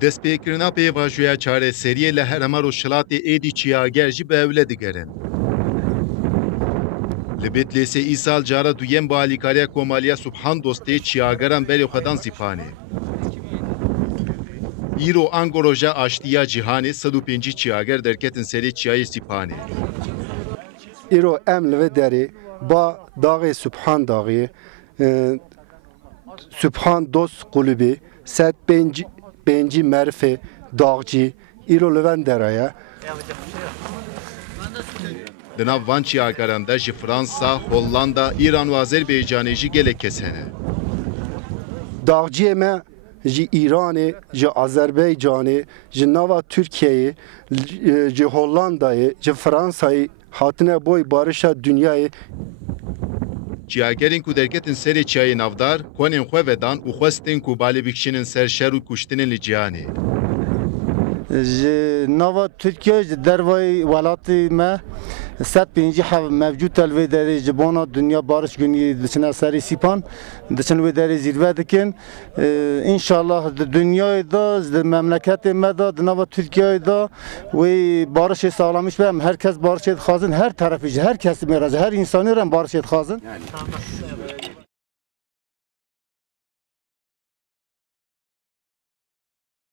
Destpêkirina pêvajoya çareseriyê li Herêma Rojhilatê êdî çiyager jî bi ewle digerin. Li Bitlisê îsal cara duyem bi alîkariya Komaliya Subhan Dostê çiyageran berê xwedan sîpanê. Îro ango roja aştiya cîhanê 105 çiyager derketin serê çiyayê Sîpanê. Îro em li vê derê ba daxê Subhan daxê Subhan Dost Kulübü 105 merfê dağcı îro li ven deraya. Di nav van çiyageran de ji Fransa, Hollanda, İran û Azerbaycanê jî gelek kes hene. Dağcıyê me ji İranê, ji Azerbaycanê, ji nava Türkiye'ye, ji Hollanda'yê, ji Fransa'yê hatine boy barışa dünyayê. Çiyagerên ku derketin serê çiyayê navdar, konên xwe vedan û xwestin ku balê bikişînin ser şer û kuştinên li cihanê. Ji nava Türkiye ji dervayê welatê me 105 mevcut vê derê ji bona Dünya Barış Günü diçine serê Sîpan diçin vê derê zîrve dikin. İnşallah di dünyayê da di memleketê me da di nava Türkiye'ye da wê barışê sağlamış be herkes barışê dixwazin her tarafê ji her kesimê re her insanê re barışê dixwazin.